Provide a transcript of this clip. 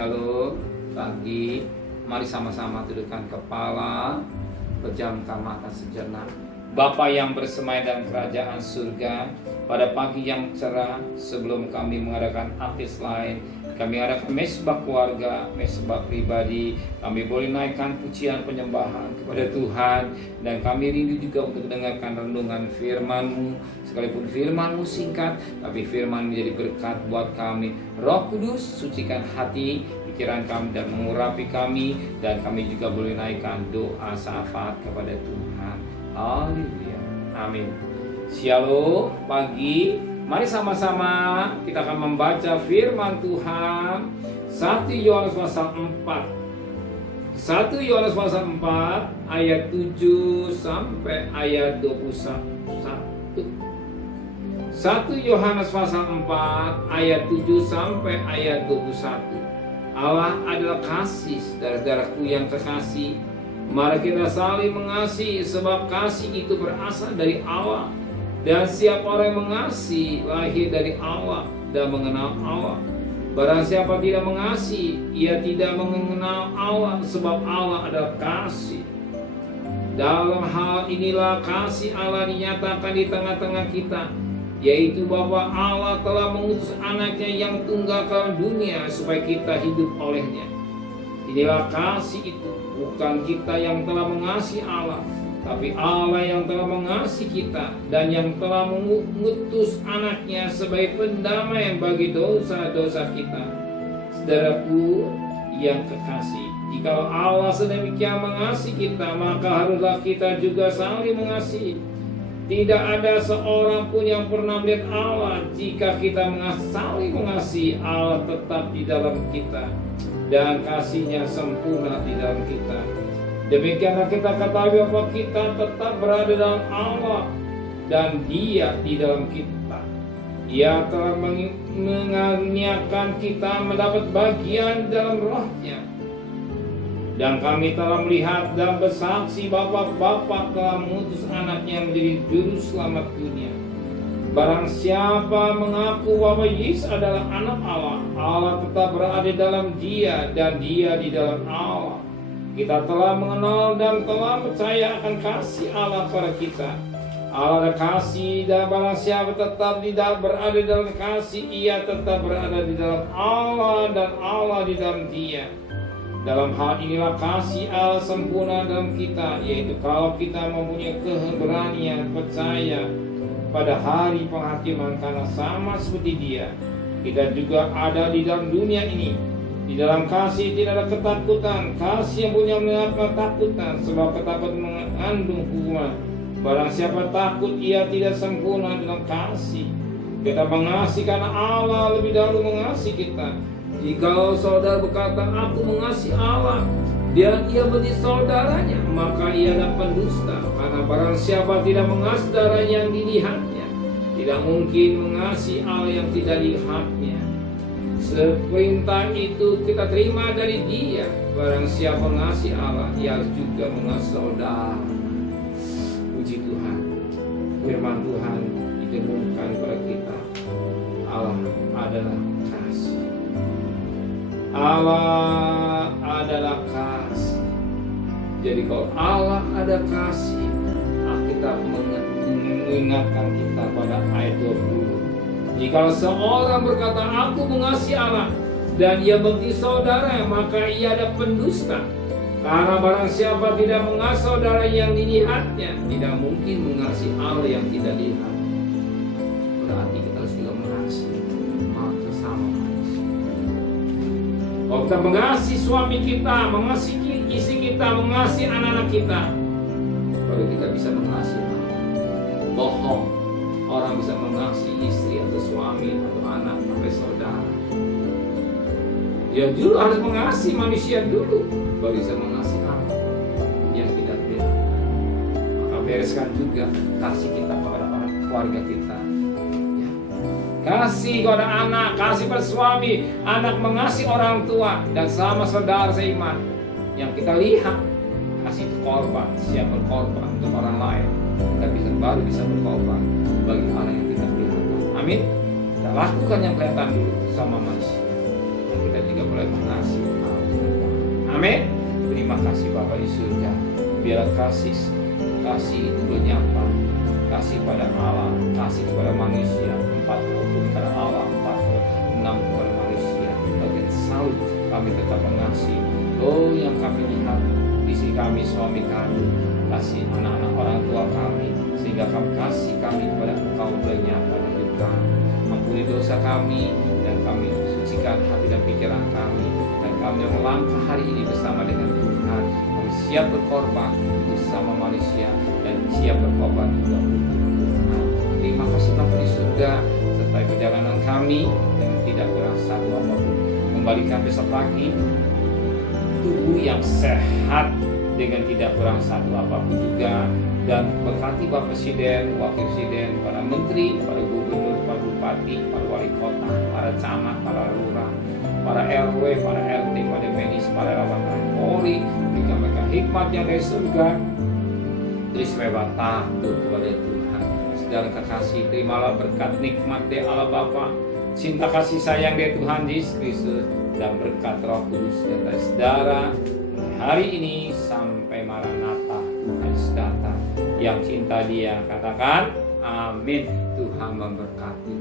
Shalom pagi. Mari sama-sama tundukkan kepala, pejamkan mata sejenak. Bapa yang bersemayam dalam kerajaan surga, pada pagi yang cerah sebelum kami mengadakan akis lain, kami adakan mesbah keluarga, mesbah pribadi, kami boleh naikkan pujian penyembahan kepada Tuhan. Dan kami rindu juga untuk mendengarkan renungan firman-Mu. Sekalipun firman-Mu singkat, tapi firman menjadi berkat buat kami. Roh Kudus, sucikan hati, pikiran kami dan mengurapi kami. Dan kami juga boleh naikkan doa syafaat kepada Tuhan. Haleluya, amin. Shalom pagi. Mari sama-sama kita akan membaca firman Tuhan 1 Yohanes pasal 4. 1 Yohanes pasal 4 ayat 7 sampai ayat 21. 1 Yohanes pasal 4 ayat 7 sampai ayat 21. Allah adalah kasih, saudara-saudaraku yang terkasih. Mari kita saling mengasihi, sebab kasih itu berasal dari Allah. Dan siapa orang yang mengasihi lahir dari Allah dan mengenal Allah. Barang siapa tidak mengasihi, ia tidak mengenal Allah, sebab Allah adalah kasih. Dalam hal inilah kasih Allah dinyatakan di tengah-tengah kita, yaitu bahwa Allah telah mengutus anaknya yang tunggal ke dalam dunia supaya kita hidup olehnya. Inilah kasih itu, bukan kita yang telah mengasihi Allah, tapi Allah yang telah mengasihi kita dan yang telah mengutus anaknya sebagai pendamaian bagi dosa-dosa kita. Saudaraku yang kekasih, jika Allah sedemikian mengasihi kita, maka haruslah kita juga saling mengasihi. Tidak ada seorang pun yang pernah melihat Allah. Jika kita saling mengasihi, Allah tetap di dalam kita dan kasihnya sempurna di dalam kita. Demikianlah kita ketahui bahwa kita tetap berada dalam Allah dan Dia di dalam kita. Ia telah mengaruniakan kita mendapat bagian dalam rohnya. Dan kami telah melihat dan bersaksi bahwa Bapa telah mengutus anaknya menjadi juru selamat dunia. Barang siapa mengaku bahwa Yesus adalah anak Allah, Allah tetap berada dalam Dia dan Dia di dalam Allah. Kita telah mengenal dan telah percaya akan kasih Allah kepada kita. Allah adalah kasih, dan barang siapa tetap tidak berada dalam kasih, ia tetap berada di dalam Allah dan Allah di dalam Dia. Dalam hal inilah kasih Allah sempurna dalam kita, yaitu kalau kita mempunyai keberanian percaya pada hari penghakiman, karena sama seperti Dia, kita juga ada di dalam dunia ini. Di dalam kasih tidak ada ketakutan. Kasih yang punya ketakutan, sebab ketakutan mengandung hukuman. Barang siapa takut, ia tidak sempurna dalam kasih. Kita mengasihi karena Allah lebih dahulu mengasihi kita. Jika saudara berkata, aku mengasihi Allah, dan ia benci saudaranya, maka ia adalah pendusta. Karena barang siapa tidak mengasihi saudara yang dilihatnya, tidak mungkin mengasihi Allah yang tidak dilihatnya. Seperintah itu kita terima dari Dia. Barang siapa mengasihi Allah, ia harus juga mengasihi saudara. Puji Tuhan. Firman Tuhan didengungkan kepada kita. Allah adalah kasih. Allah adalah kasih. Jadi kalau Allah ada kasih, kita mengingatkan kita pada ayat 20. Jika seorang berkata, aku mengasihi Allah, dan ia benci saudara, maka ia ada pendusta. Karena barang siapa tidak mengasihi saudara yang dilihatnya, tidak mungkin mengasihi Allah yang tidak dilihat. Berarti kita harus juga mengasihi sesama manusia. Kalau kita mengasihi suami kita, mengasihi istri kita, mengasihi anak-anak kita, baru kita bisa mengasihi Allah. Bohong, orang bisa mengasihi istri atau suami atau anak sampai saudara. Ya dulu harus mengasihi manusia dulu, baru bisa mengasihi Allah yang tidak terlihat. Maka bereskan juga kasih kita kepada orang keluarga kita. Ya. Kasih kepada anak, kasih pada suami, anak mengasihi orang tua, dan sama saudara seiman. Yang kita lihat, kasih korban, siap berkorban untuk orang lain. Kita baru bisa berkorban bagi orang yang kita lihat. Amin. Dan lakukan yang kelihatan dulu sama manusia. dan kita juga boleh mengasihi Allah. Amin. Terima kasih Bapa di surga. Biarlah kasih itu menyapa, kasih pada Allah, kasih kepada manusia, 40 kepada Allah, 46 kepada manusia. Bagian salut kami tetap mengasihi. Oh, yang kami lihat istri kami, suami kami, kasih anak-anak orang tua kami, sehingga kami kasih kami kepada Engkau menyapa dan hidup kami. Ampuni dosa kami dan kami sucikan hati dan pikiran kami, dan kami melangkah hari ini bersama dengan Tuhan. Kami siap berkorban bersama manusia dan siap berkorban juga untuk Tuhan. Terima kasih Bapa di surga, sertai perjalanan kami dengan tidak kurang satu apapun. Kembalikan besok pagi tubuh yang sehat dengan tidak kurang satu apapun juga, dan berkati Bapak Presiden, Wakil Presiden, para Menteri, para Gubernur, para Bupati, para Wali Kota, para Camat, para Lurah, para RW, para RT, para Menis, para Relawan Polri, berikan mereka hikmat yang dari surga, terus lewat takut kepada Tuhan. Saudara kekasih, terimalah berkat nikmat dari Allah Bapa, cinta kasih sayang dari Tuhan Yesus Kristus, dan berkat Roh Kudus yang dari saudara hari ini sampai Maranatha, Tuhan Yesus datang. Yang cinta Dia katakan amin. Tuhan memberkati.